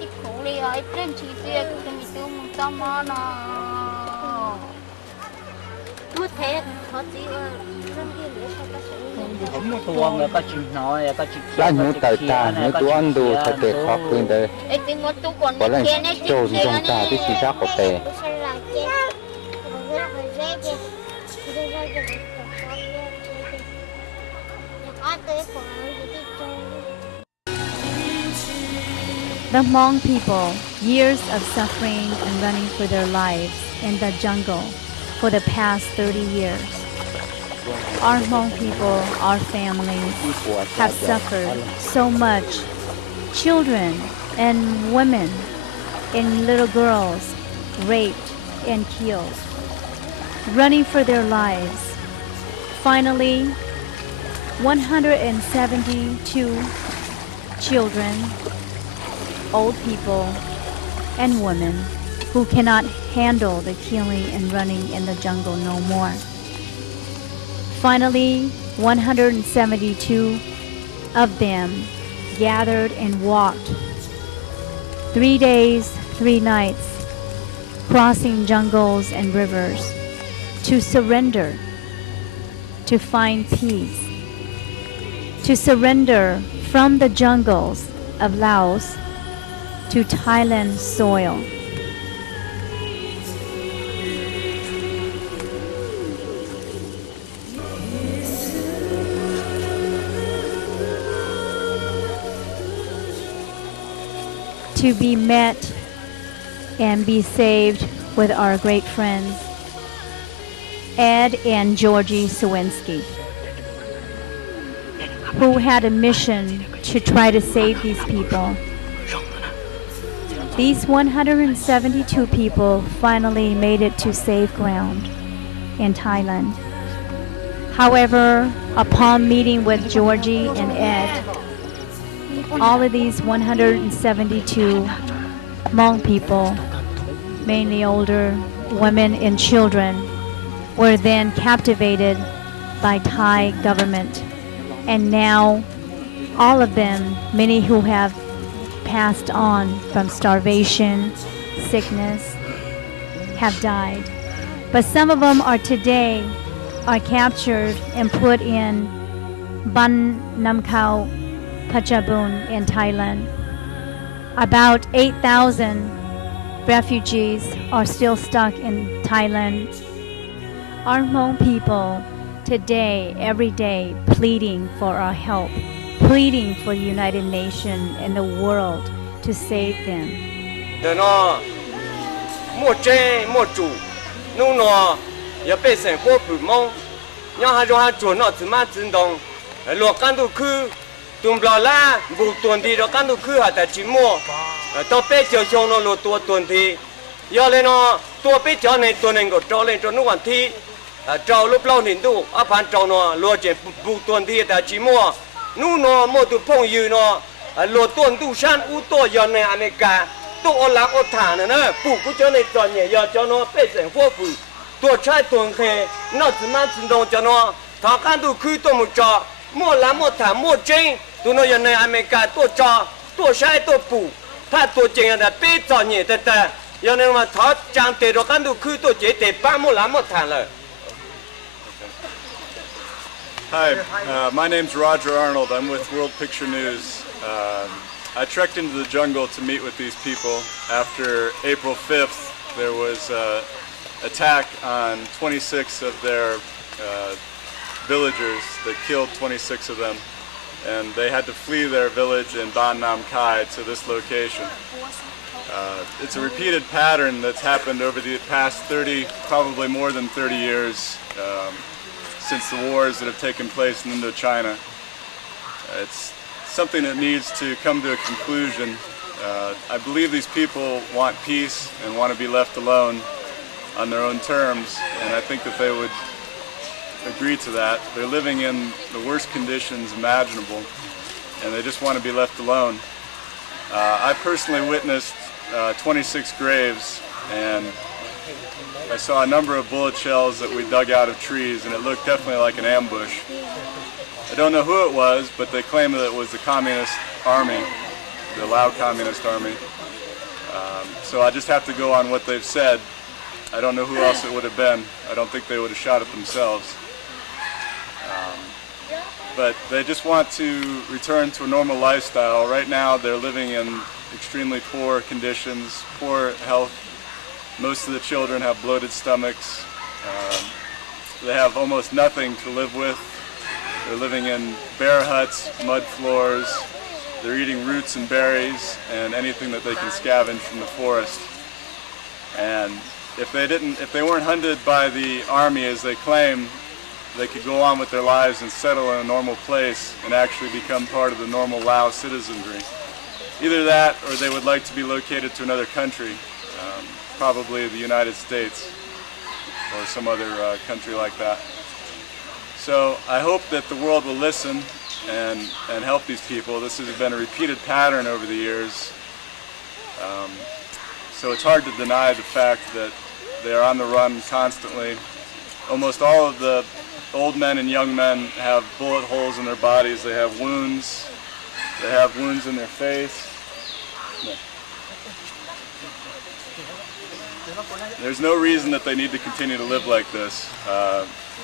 chỉ khổ đi ai trên chỉ tiếc cái mình tiêu một trăm mà nó mất thế họ chỉ dân kia để sao ta sẽ không một tuồng người ta chỉ nói người ta chỉ là những tài sản những đồ ăn đồ thật để khó quên đấy có lần trâu thì trong ta thì chỉ ra của tề The Hmong people, years of suffering and running for their lives in the jungle for the past 30 years. Our Hmong people, our families, have suffered so much. Children and women and little girls raped and killed, running for their lives. Finally, 172 children, old people, and women who cannot handle the killing and running in the jungle no more. Finally, 172 of them gathered and walked 3 days, 3 nights, crossing jungles and rivers to surrender, to find peace, to surrender from the jungles of Laos to Thailand soil. To be met and be saved with our great friends, Ed and Georgie Sawinski, who had a mission to try to save these people. These 172 people finally made it to safe ground in Thailand. However, upon meeting with Georgie and Ed, all of these 172 Hmong people, mainly older women and children, were then captivated by Thai government. And now all of them, many who have passed on from starvation, sickness, have died. But some of them are today are captured and put in Ban Nam Khao Pachabun in Thailand. About 8,000 refugees are still stuck in Thailand. Our Hmong people today, every day, pleading for our help, pleading for the United Nations and the world to save them. tùm lò la vụ tuần thì đó căn đồ khứ hạt tại chỉ mua tao bé chiều chiều nó lột tua tuần thì giờ lên nó tua bé chiều này tuần này có trâu lên trâu nước hoàn thi trâu lúc lâu nhìn tu áp phản trâu nó lột chỉ vụ tuần thì tại chỉ mua nu nó mua tụ phong dư nó lột tuần tu san u tua giờ này anh cả tu ở lạc ở thả nữa phụ cứ cho này tuần nhẹ giờ cho nó bé sản phô phụ tua trai tuần hè nó chỉ mang chính đồng cho nó thằng căn đồ khứ tua một trò mua lá mua thả mua chênh tụi nó giờ này America tua trò tua sai tua phụถ้าตัวจริงอะเป๊ะจ่อเนี่ยแต่ยังเนี่ยมาทอดจางเตะเรากันดูคือตัวเจ๊เตะป้าหมดละหมดทานเลย Hi, my name's Roger Arnold. I'm with World Picture News. I trekked into the jungle to meet with these people. After April 5th, there was an attack on 26 of their villagers. They killed 26 of them. And they had to flee their village in Ban Nam Khai to this location. It's a repeated pattern that's happened over the past 30, probably more than 30 years since the wars that have taken place in Indochina. It's something that needs to come to a conclusion. I believe these people want peace and want to be left alone on their own terms, and I think that they would agree to that. They're living in the worst conditions imaginable, and they just want to be left alone. I personally witnessed 26 graves, and I saw a number of bullet shells that we dug out of trees, and it looked definitely like an ambush. I don't know who it was, but they claim that it was the Communist Army, the Lao Communist Army. So I just have to go on what they've said. I don't know who else it would have been. I don't think they would have shot it themselves. But they just want to return to a normal lifestyle. Right now they're living in extremely poor conditions, poor health. Most of the children have bloated stomachs. They have almost nothing to live with. They're living in bare huts, mud floors. They're eating roots and berries and anything that they can scavenge from the forest. And if they weren't hunted by the army as they claim, they could go on with their lives and settle in a normal place and actually become part of the normal Lao citizenry. Either that or they would like to be located to another country, probably the United States or some other country like that. So I hope that the world will listen and help these people. This has been a repeated pattern over the years. So it's hard to deny the fact that they are on the run constantly. Almost all of the old men and young men have bullet holes in their bodies. They have wounds. They have wounds in their face. There's no reason that they need to continue to live like this.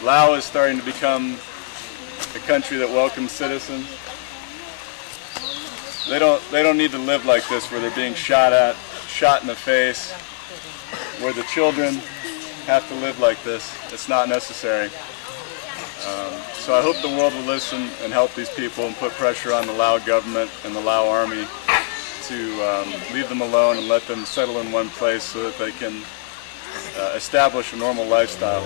Laos is starting to become a country that welcomes citizens. They don't need to live like this, where they're being shot in the face, where the children have to live like this. It's not necessary. So I hope the world will listen and help these people and put pressure on the Lao government and the Lao army to leave them alone and let them settle in one place so that they can establish a normal lifestyle.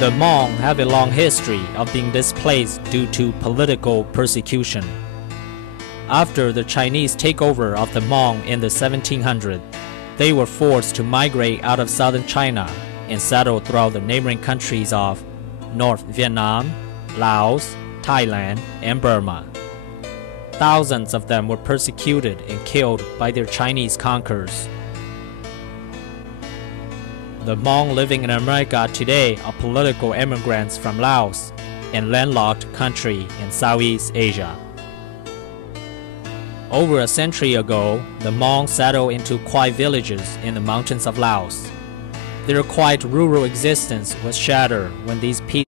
The Hmong have a long history of being displaced due to political persecution. After the Chinese takeover of the Hmong in the 1700s, they were forced to migrate out of southern China and settle throughout the neighboring countries of North Vietnam, Laos, Thailand, and Burma. Thousands of them were persecuted and killed by their Chinese conquerors. The Hmong living in America today are political immigrants from Laos, a landlocked country in Southeast Asia. Over a century ago, the Hmong settled into quiet villages in the mountains of Laos. Their quiet rural existence was shattered when these people